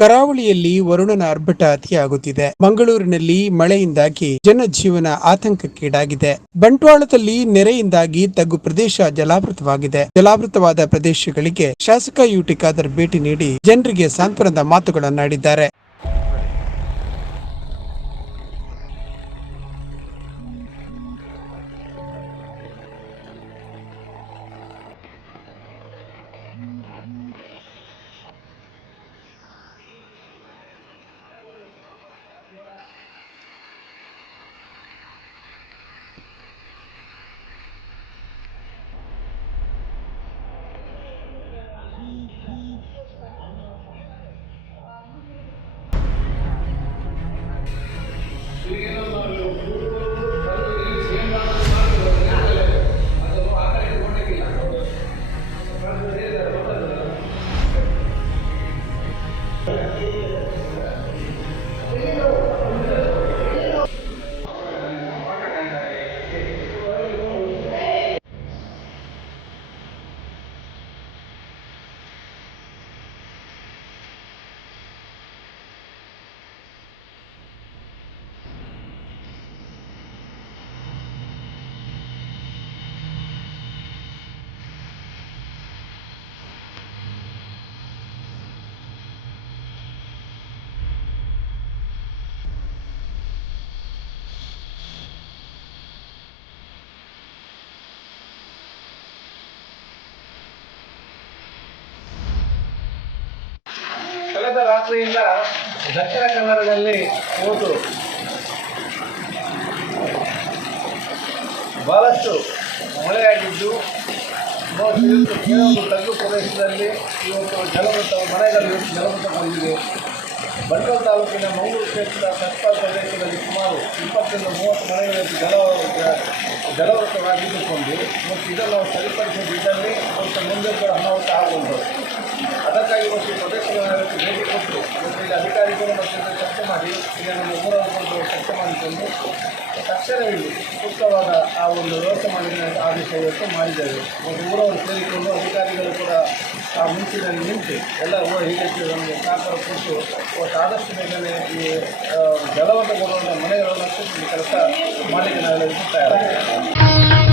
ಕರಾವಳಿಯಲ್ಲಿ ವರುಣನ ಆರ್ಭಟ ಅತಿಯಾಗುತ್ತಿದೆ. ಮಂಗಳೂರಿನಲ್ಲಿ ಮಳೆಯಿಂದಾಗಿ ಜನಜೀವನ ಆತಂಕಕ್ಕೀಡಾಗಿದೆ. ಬಂಟ್ವಾಳದಲ್ಲಿ ನೆರೆಯಿಂದಾಗಿ ತಗ್ಗು ಪ್ರದೇಶ ಜಲಾವೃತವಾಗಿದೆ. ಜಲಾವೃತವಾದ ಪ್ರದೇಶಗಳಿಗೆ ಶಾಸಕ ಯುಟಿ ಖಾದರ್ ಭೇಟಿ ನೀಡಿ ಜನರಿಗೆ ಸಾಂತ್ವನದ ಮಾತುಗಳನ್ನಾಡಿದ್ದಾರೆ. ಕಳೆದ ರಾತ್ರಿಯಿಂದ ದಕ್ಷಿಣ ಕನ್ನಡದಲ್ಲಿ ಹೋದು ಬಹಳಷ್ಟು ಮಳೆಯಾಗಿದ್ದು ಕೆಲವೊಂದು ತಗ್ಗು ಪ್ರದೇಶದಲ್ಲಿ ಇವತ್ತು ಮಳೆಗಳು ಜಲವೃತಗೊಂಡಿದೆ. ಬಂಟ್ವಾಳ ತಾಲೂಕಿನ ಮಂಗಳೂರು ಕ್ಷೇತ್ರದ ಕಟ್ಪಾ ಪ್ರದೇಶದಲ್ಲಿ ಸುಮಾರು 20-30 ಮನೆಗಳಲ್ಲಿ ಜಲವೃತವಾಗಿದ್ದುಕೊಂಡು ಮತ್ತು ಇದನ್ನು ಸರಿಪಡಿಸದಿದ್ದಲ್ಲಿ ಮತ್ತು ಮುಂದೆ ಕೂಡ ಅನಾಹುತ ಆಗುವುದು. ಅದಕ್ಕಾಗಿ ಮತ್ತು ಪ್ರದೇಶಗಳನ್ನು ಭೇಟಿ ಕೊಟ್ಟು ಮತ್ತು ಇಲ್ಲಿ ಅಧಿಕಾರಿಗಳು ಮತ್ತು ಚರ್ಚೆ ಮಾಡಿ ಈಗ ನಮ್ಮ ಊರನ್ನು ಚರ್ಚೆ ಮಾಡಿಕೊಂಡು ತಕ್ಷಣವಿಲ್ಲಿ ಸೂಕ್ತವಾದ ಆ ಒಂದು ವ್ಯವಸ್ಥೆ ಮಾಡಿ ಆದೇಶ ಇವತ್ತು ಮಾಡಿದ್ದೇವೆ. ಮತ್ತು ಊರವರು ಸೇರಿಕೊಂಡು ಅಧಿಕಾರಿಗಳು ಕೂಡ ಆ ಮುಂಚಿನಲ್ಲಿ ನಿಂತು ಎಲ್ಲ ಊರ ಹೀಗೆ ನಮಗೆ ಸಹಕಾರ ಕೊಟ್ಟು ಮತ್ತು ಆದಷ್ಟು ಬೇಗನೆ ಈ ಜಲವನ್ನು ಕೊಡುವಂಥ ಮನೆಗಳನ್ನು ಕೆಲಸ ಮಾಡಲಿಕ್ಕೆ ನಾವೆಲ್ಲ ತಯಾರಾಗ್ತೇವೆ.